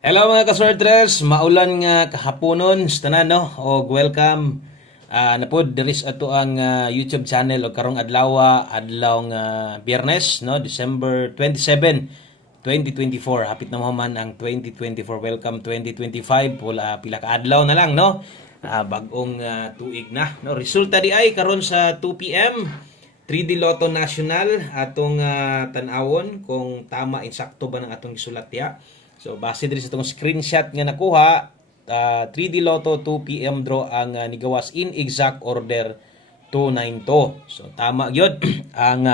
Hello mga kaswertres, maulan nga kahaponon sa tanan no og welcome napod diris ato ang YouTube channel og karong adlaw nga Biyernes no December 27, 2024. Hapit na mo man ang 2024. Welcome 2025. Wala pila ka adlaw na lang no. Bag-ong tuig na no. Resulta di ay karon sa 2 PM 3D Lotto National atong tan-awon kung tama insakto ba ng atong gisulat ya. So base diri sa itong screenshot nga nakuha, 3D Lotto 2 PM draw ang nigawas in exact order 292. So tama gyud ang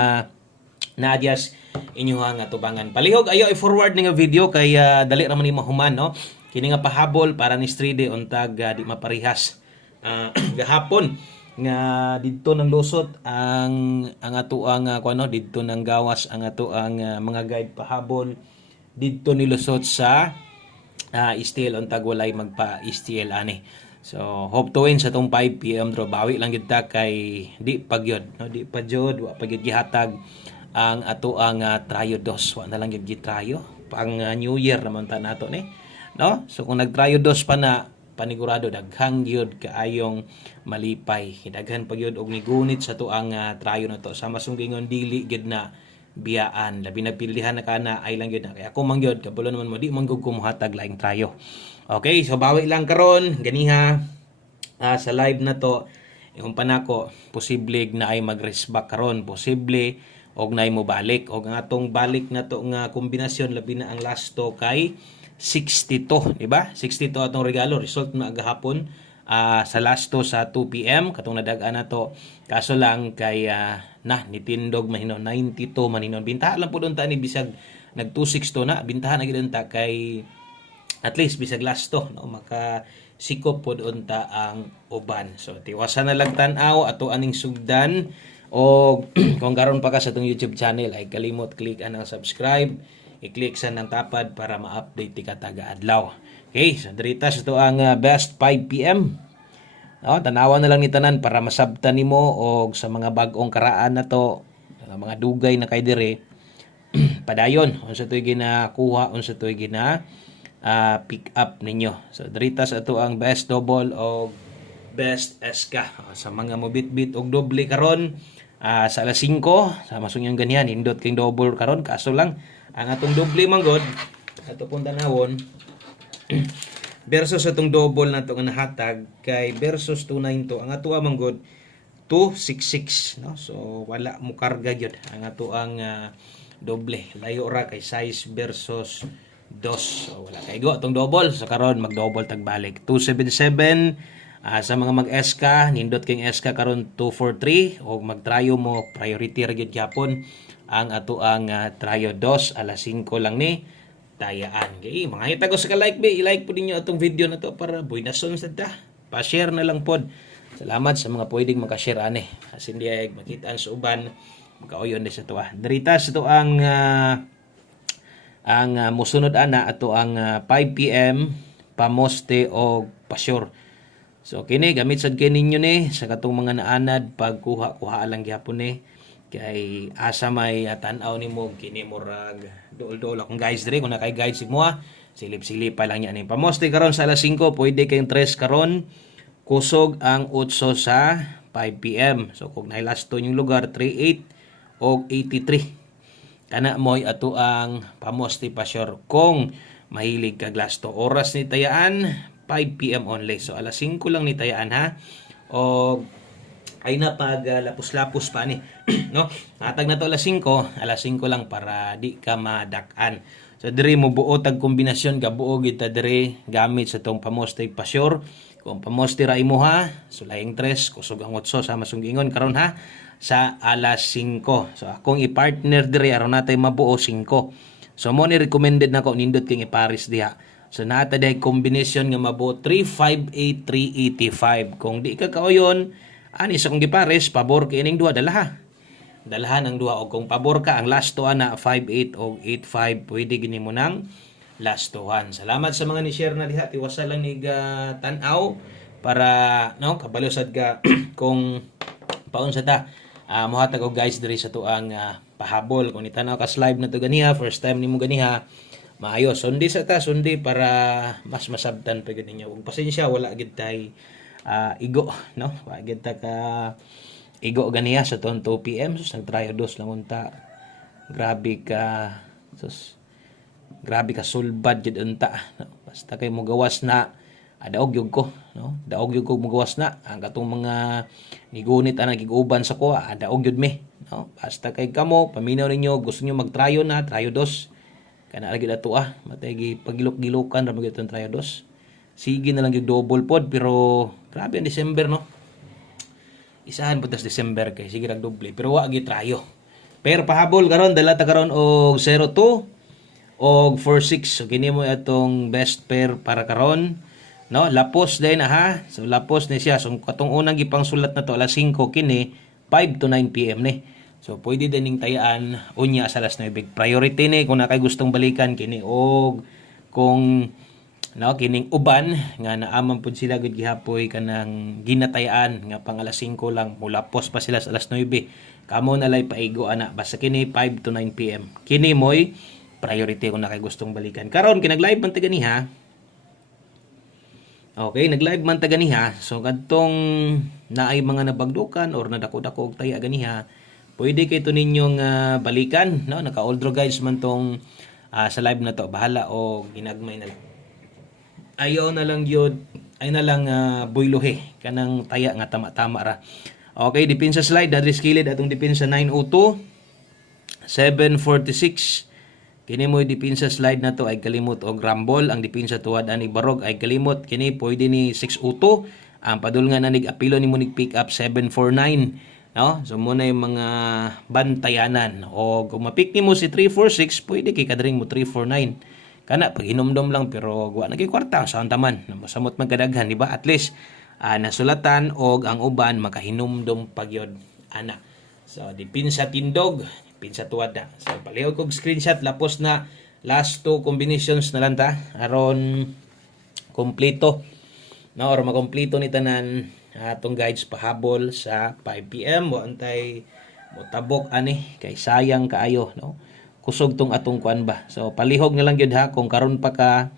naadyas inyong nga tubangan. Palihog ayo i-forward ni nga video kay dali ra man ni mahuman no. Kini nga pahabol para ni 3D untag di maparihas. Gahapon nga didto nang lusot ang ato ang kuno didto nang gawas ang ato ang mga guide pahabol didto nilusot sa STL untag walay magpa-STL ani. So hope to win sa tong 5 PM draw. Bawi lang gid ta kay di pagyod no, di pa jud wa pagyod gihatag ang ato ang trayo dos. Wa na lang gid gitrayo pang New Year naman ta nato ni no. So kung nagtrayo dos pa na panigurado daghang gyud kaayong malipay. Daghan pa gyud og nigunit sa tuang trayo na to. Sama sunggingon dili gid na biyaan. Labi na pilihan na kana ay lang gyud na. Kaya ako man gyud kabulo naman mo di man gud kumuhatag laing trayo. Okay, so bawi lang karon ganiha sa live na to. Yung panako posible na ay mag-race back karon, posible og nay mo balik og ang atong balik na to nga kombinasyon labi na ang last to kay 62, di ba? 62 atong regalo result na agahapon sa last to sa 2 PM katong nadag-an na to. Kaso lang kay nitindog mahino 92 maninon. Bintahan lang pud unta ni bisag nag 262 na bintahan na gid unta kay at least bisag last to no maka sikop pod unta ang uban. So tiwasan na lang tan-aw ato aning sugdan o kung karon pa ka sa tong YouTube channel ay kalimot click anang subscribe, i-click sa nang tapad para ma-update ti kataga adlaw. Okay, so dirita sa to ang best 5 PM. Tanawan na lang ni tanan para masabtan nimo og sa mga bag-ong karaan na to, mga dugay na kay dire padayon unsa toy ginakuha, unsa toy gina pick up ninyo. So dirita sa to ang best double o best SK. Sa mga mobit-bit og doble karon sa alas 5 sa masungyang ganyan indot king double karon kaso lang ang atong doble manggod ato pong tanawon versus atong double na to nga nahatag kay versus 292 ang ato manggod 266 no. So wala mo karga gyud ang ato ang doble layo ra kay size versus 2. So wala kay go atong double so karon mag-double tagbalik 277 sa mga mag-SK nindot king SK karon 243 og magtrayo mo priority ra gyud gyapon ang ato ang trayo dos alas 5 lang ni tayaan. Okay, mga hitagos ka like be, i-like po ninyo atong video na to para buinason sa ta. Pa-share na lang pod. Salamat sa mga pwedeng maka-share ani. Asin di ay makitaan sa uban, magkauyon di sa to. Dirita sa to ang musunod ana ato ang 5 PM pamoste o pasyor. So kini gamit sad kay ninyo ni sa katong mga naanad pagkuha-kuha lang gyapon ni kay asa may tan-aw nimo kini murag dol-dol akong guys dire kung nakay guide sig mo silip-silip pa lang yan ni pamoste karon sa alas 5 pwede kayong 3 karon kusog ang 8 sa 5 PM. So kung naay last to yung lugar 38 o 83 kana moy ato ang pamoste pasyor kung mahilig kag last to oras ni tayaan 5 PM only. So alas 5 lang ni tayaan ha. O ay na pag lapos-lapos pa ni no. Hatag na to alas 5 lang para di ka madak-an. So dire mo buo tag kombinasyon ka buo gid ta dire gamit sa tong pamoste pasyor. Kung pamoste ra imo ha, so laing 3 kusog ang 8 sa masunggingon karon ha sa alas 5. So akong i-partner dire aron natay mabuo 5. So mo ni recommended nako nindot king ipares diha. So nata day combination nga mabuo 358 385. Kung di ka kauyon ani sa kung gipares pabor kay ining duha dalahan ang duha og kung pabor ka ang last to ana 58 o 85 pwede gini mo nang last tohan. Salamat sa mga ni share na diha tiwasa lang ni tan-aw para no kabalo sad ka kung paun sa ta mohatag og guys diri sa tuang pahabol kung ni tan-aw kas live na to ganiha first time nimo ganiha Maayos. Sundi sa ta, sundi para mas masabtan pa gid ninyo. Ug pasensya wala gid tay igo, no? Wa gid ta ka igo ganiya sa tuon 2 PM sus nagtrayo dos lang unta. Grabe ka sus. Grabe ka sulbad gid unta, no? Basta kay mo gawas na daog yug ko, no? Daog yug ko mo gawas na ang katong mga nigunit ana giguban sa ko, daog yun me, no? Basta kay kamo paminaw ninyo gusto niyo magtrayo na, trayo dos. Kana lagi ato matay gi pagilok-gilokan ra mga itong trayo dos. Sige na lang yung double pod pero grabe ang December, no? Isahan po tas December kay sige lang doble pero wa gi trayo. Pero pahabol karon dala ta karon og 02 og 46. So kini mo atong best pair para karon, no? Lapos din ha. So lapos ni siya. So katong unang gipang sulat na to alas 5 kini 5 to 9 PM ni. So pwede din ning tayaan unya sa alas 9. Priority ni kung nakay gustong balikan kini og kung no kining uban nga naaman pud sila gud gihapoy kanang ginatayaan nga pang alas 5 lang mulapos pa sila sa alas 9. Kamo na lay paigo ana basta kini 5 to 9 PM. Kini moy priority kung nakay gustong balikan. Karon kinag-live man ta ganiha. Okay, nag-live man ta ganiha. So kadtong naay mga nabagdukan or nadako-dako og taya ganiha, pwede kay to ninyong balikan, no? Naka-old draw guys man tong sa live na to. Bahala o ginagmay na lang. Ayaw na lang yun, ay na lang buyluhe kanang taya nga tama-tama ra. Okay, depensa slide adri skilid atong depensa 902 746. Kini mo depensa slide na to ay kalimot og rumble. Ang depensa tuwad ani barog ay kalimot. Kini pwede ni 602. Ang padulngan na apilo ni mo pick up 749. No? So muna yung mga bantayanan. O kung mapick ni mo si 346, pwede kay kadring mo 349. Kana pag hinumdom lang pero wa na kay kwarta sa antaman. Masamot magkadaghan, di ba? At least nasulatan og ang uban makahinumdom pagyod ana. So depensa tindog, depensa tuwad na. So palihog kog screenshot lapos na last two combinations na lang ta aron kompleto. No, or makompleto ni tanan atong guides pahabol sa 5 PM mo antay motabok ani kay sayang kaayo, no? Kusog tong atong kuan ba. So palihog na lang gyud ha kung karon pa ka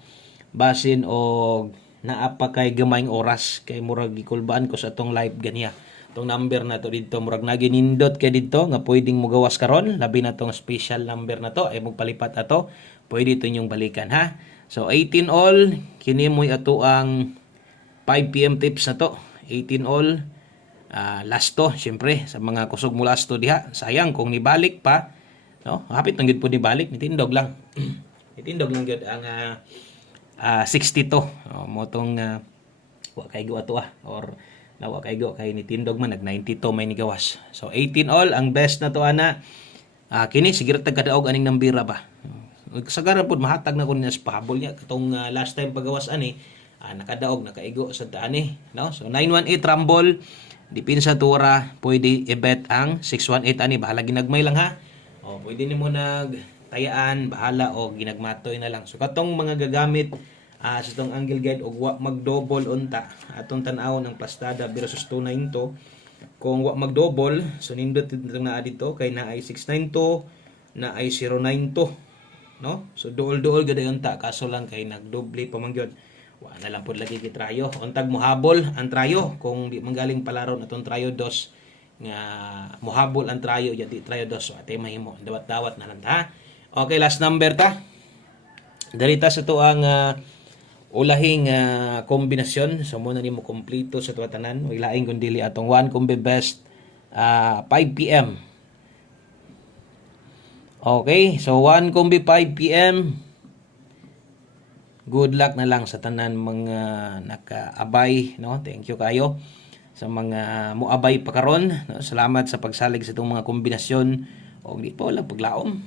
basin og naa pa kay gamayng oras kay murag gikulbaan ko sa atong live ganiya. Tong number na to dito murag naginindot kay dito nga pwedeng mo gawas karon labi na tong special number na to ay magpalipat ato. Pwede ito inyong balikan ha. So 18 all kini mo'y ato ang 5 PM tips na to. 18 all last to syempre sa mga kusog mo last to diha. Sayang kung nibalik pa, no? Hapit nang gid po nibalik, nitindog lang. Nitindog lang gyud ang 62 mo tong wa kay go ato or nawa kay go kay nitindog man nag 92 may nigawas. So 18 all ang best na to ana. Kini sige tag kadaog aning nambira ba. Kasagaran pud mahatag na ko niya sa pahabol niya katong last time pagawas ani nakadaog nakaigo sa taani, no? So 918 rumble depensa tura pwede i-bet ang 618 ani bahala ginagmay lang ha. O pwede nimo nagtayaan bahala o ginagmatoy na lang. So katong mga gagamit sa itong angle guide og wa mag-double unta atong tan-awon ang plastada versus 292 kung wa mag-double so nindot itong naa dito kay na ay 692 na ay 092, no? So duol-duol gid unta kaso lang kay nagdoble pa man gyud. Wa na lang pud lagi kay trayo. Untag mohabol ang trayo kung di manggaling palaron atong trayo dos nga mohabol ang trayo jadi trayo dos so ate mahimo dawat-dawat na lang ta. Okay, last number ta. Darita sa to ang ulahing kombinasyon. So muna nimo kompleto sa tuwa tanan. Way laing kun dili atong 1 combi best 5 PM. Okay, so 1 combi 5 PM. Good luck na lang sa tanan mga nakaabay, no? Thank you kayo sa mga muabay pa karon, no? Salamat sa pagsalig sa itong mga kombinasyon o di pa wala paglaom,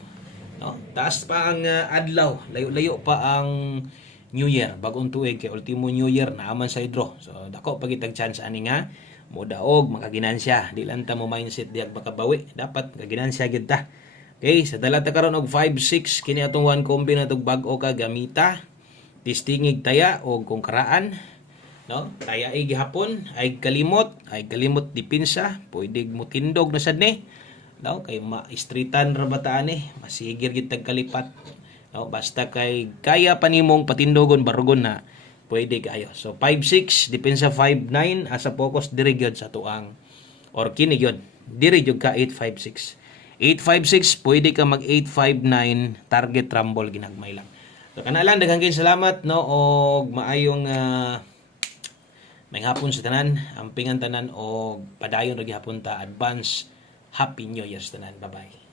no? Taas pa ang adlaw, layo-layo pa ang New Year, bagong tuig kay ultimo New Year naaman sa draw. So dako pagitag chance ani nga modaog makaginansya, di lang ta mo mindset diag makabawi, dapat makaginansya gyud ta. Okay, sa dala ta karon og 5 6 kini atong 1 combi na tog bag-o ka gamita. Distingig taya o kung karaan, no? Taya ay gihapon ay kalimot depensa pwede mo tindog na sad ni, no? Kay ma-streetan ra bataan ni masigir gid tag kalipat No, basta kay kaya pa nimong patindogon barugon na pwede kayo. So 5'6", depensa 5'9", asa focus diri gyud sa tuang or kini gyud diri gyud ka 8'5'6". 8'5'6", pwede ka mag 8'5'9", target rumble ginagmay lang. So kana lang, daghang kayong salamat no, og maayong may hapon sa tanan, ampingan tanan, og padayon ra gihapon ta, advance happy new year sa tanan. Bye bye.